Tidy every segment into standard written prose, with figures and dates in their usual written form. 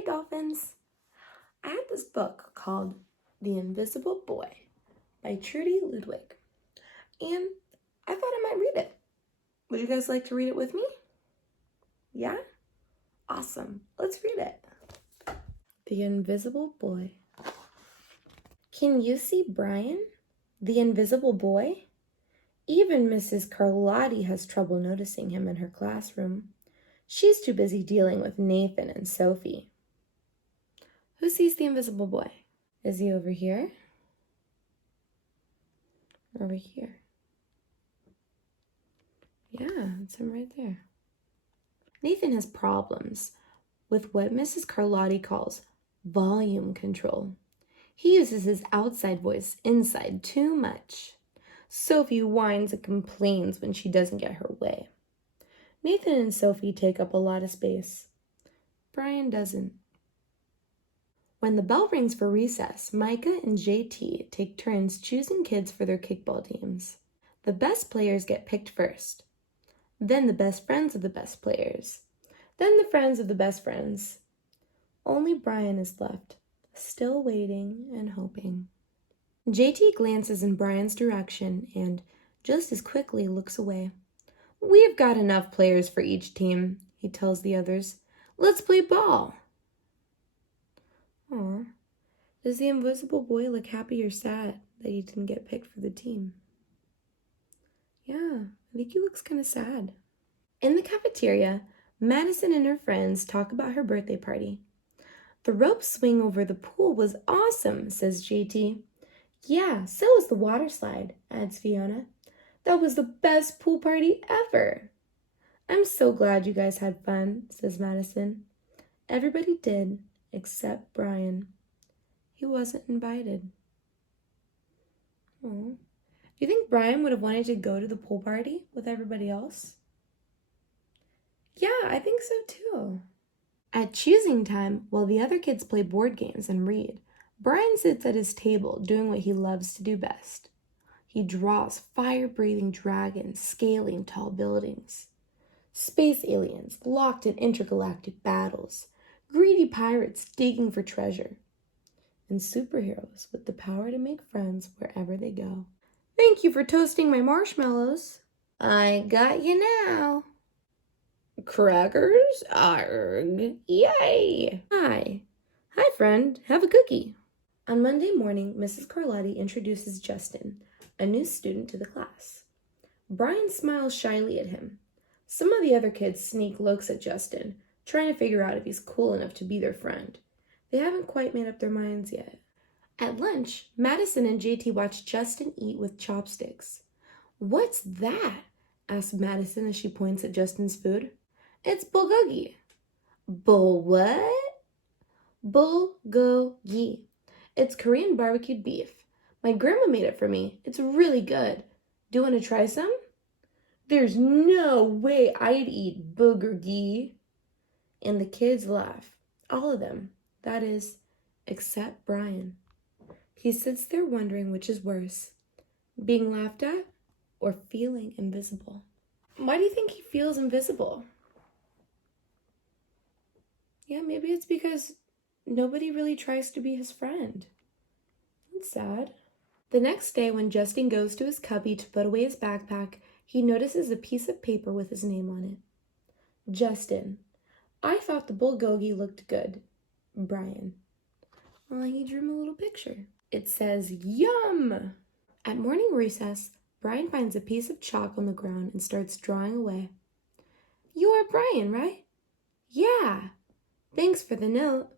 Hi, dolphins. I had this book called The Invisible Boy by Trudy Ludwig, and I thought I might read it. Would you guys like to read it with me? Yeah? Awesome. Let's read it. The Invisible Boy. Can you see Brian, the invisible boy? Even Mrs. Carlotti has trouble noticing him in her classroom. She's too busy dealing with Nathan and Sophie. Who sees the invisible boy? Is he over here? Over here. Yeah, it's him right there. Nathan has problems with what Mrs. Carlotti calls volume control. He uses his outside voice inside too much. Sophie whines and complains when she doesn't get her way. Nathan and Sophie take up a lot of space. Brian doesn't. When the bell rings for recess, Micah and JT take turns choosing kids for their kickball teams. The best players get picked first. Then the best friends of the best players. Then the friends of the best friends. Only Brian is left, still waiting and hoping. JT glances in Brian's direction and, just as quickly, looks away. We've got enough players for each team, he tells the others. Let's play ball. Aw, does the invisible boy look happy or sad that he didn't get picked for the team? Yeah, I think he looks kind of sad. In the cafeteria, Madison and her friends talk about her birthday party. The rope swing over the pool was awesome, says JT. Yeah, so was the water slide, adds Fiona. That was the best pool party ever. I'm so glad you guys had fun, says Madison. Everybody did, except Brian. He wasn't invited. Oh. Do you think Brian would have wanted to go to the pool party with everybody else? Yeah, I think so too. At choosing time, while the other kids play board games and read, Brian sits at his table doing what he loves to do best. He draws fire-breathing dragons scaling tall buildings, space aliens locked in intergalactic battles, greedy pirates digging for treasure, and superheroes with the power to make friends wherever they go. Thank you for toasting my marshmallows. I got you now. Crackers? Arg. Yay! Hi. Hi, friend. Have a cookie. On Monday morning, Mrs. Carlotti introduces Justin, a new student, to the class. Brian smiles shyly at him. Some of the other kids sneak looks at Justin, trying to figure out if he's cool enough to be their friend. They haven't quite made up their minds yet. At lunch, Madison and JT watch Justin eat with chopsticks. What's that? asks Madison as she points at Justin's food. It's bulgogi. Bul what? Bulgogi. It's Korean barbecued beef. My grandma made it for me. It's really good. Do you want to try some? There's no way I'd eat bulgogi. And the kids laugh. All of them. That is, except Brian. He sits there wondering which is worse, being laughed at or feeling invisible. Why do you think he feels invisible? Yeah, maybe it's because nobody really tries to be his friend. That's sad. The next day, when Justin goes to his cubby to put away his backpack, he notices a piece of paper with his name on it. Justin. I thought the bulgogi looked good. Brian. Well, he drew him a little picture. It says, Yum! At morning recess, Brian finds a piece of chalk on the ground and starts drawing away. You are Brian, right? Yeah. Thanks for the note.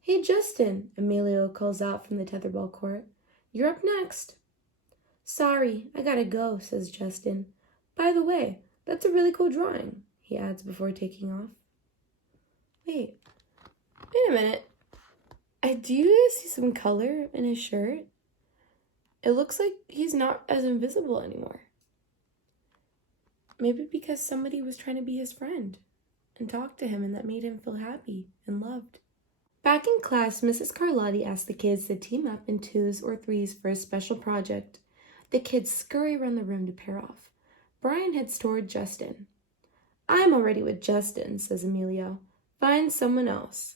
Hey, Justin, Emilio calls out from the tetherball court. You're up next. Sorry, I gotta go, says Justin. By the way, that's a really cool drawing, he adds before taking off. Wait a minute. Do you guys see some color in his shirt? It looks like he's not as invisible anymore. Maybe because somebody was trying to be his friend and talk to him, and that made him feel happy and loved. Back in class, Mrs. Carlotti asked the kids to team up in 2s or 3s for a special project. The kids scurry around the room to pair off. Brian heads toward Justin. I'm already with Justin, says Emilio. Find someone else.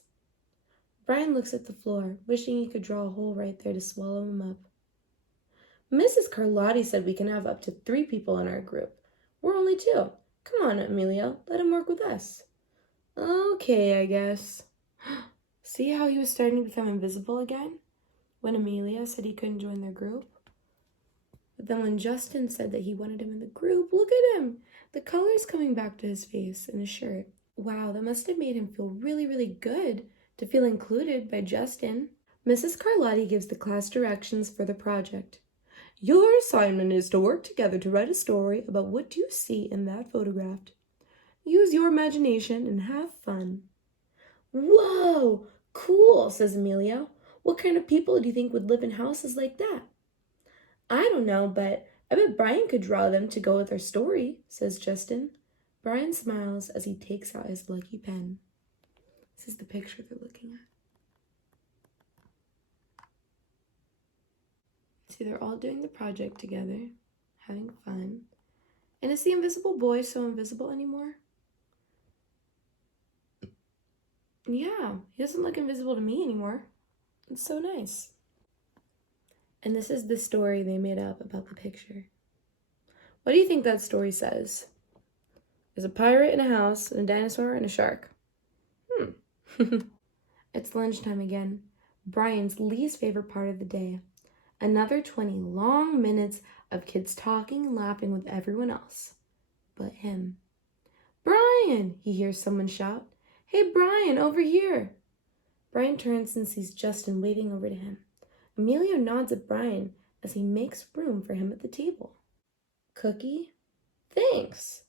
Brian looks at the floor, wishing he could draw a hole right there to swallow him up. Mrs. Carlotti said we can have up to 3 people in our group. We're only 2. Come on, Emilio, let him work with us. Okay, I guess. See how he was starting to become invisible again? When Amelia said he couldn't join their group? But then when Justin said that he wanted him in the group, look at him! The color's coming back to his face and his shirt. Wow, that must have made him feel really, really good to feel included by Justin. Mrs. Carlotti gives the class directions for the project. Your assignment is to work together to write a story about what you see in that photograph. Use your imagination and have fun. Whoa, cool, says Emilio. What kind of people do you think would live in houses like that? I don't know, but I bet Brian could draw them to go with our story, says Justin. Brian smiles as he takes out his lucky pen. This is the picture they're looking at. See, they're all doing the project together, having fun. And is the invisible boy so invisible anymore? Yeah, he doesn't look invisible to me anymore. It's so nice. And this is the story they made up about the picture. What do you think that story says? There's a pirate in a house, and a dinosaur, and a shark. It's lunchtime again. Brian's least favorite part of the day. Another 20 long minutes of kids talking and laughing with everyone else. But him. Brian! He hears someone shout. Hey, Brian, over here! Brian turns and sees Justin waving over to him. Emilio nods at Brian as he makes room for him at the table. Cookie? Thanks!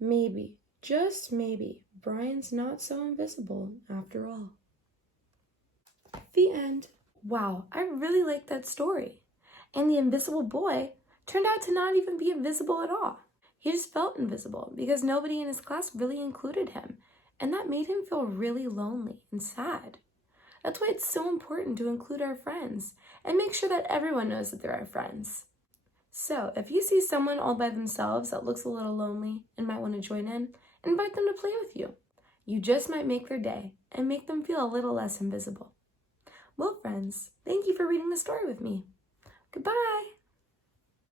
Maybe, just maybe, Brian's not so invisible after all. The end. Wow, I really liked that story. And the invisible boy turned out to not even be invisible at all. He just felt invisible because nobody in his class really included him, and that made him feel really lonely and sad. That's why it's so important to include our friends and make sure that everyone knows that they're our friends. So, if you see someone all by themselves that looks a little lonely and might want to join in, invite them to play with you. You just might make their day and make them feel a little less invisible. Well, friends, thank you for reading the story with me. Goodbye!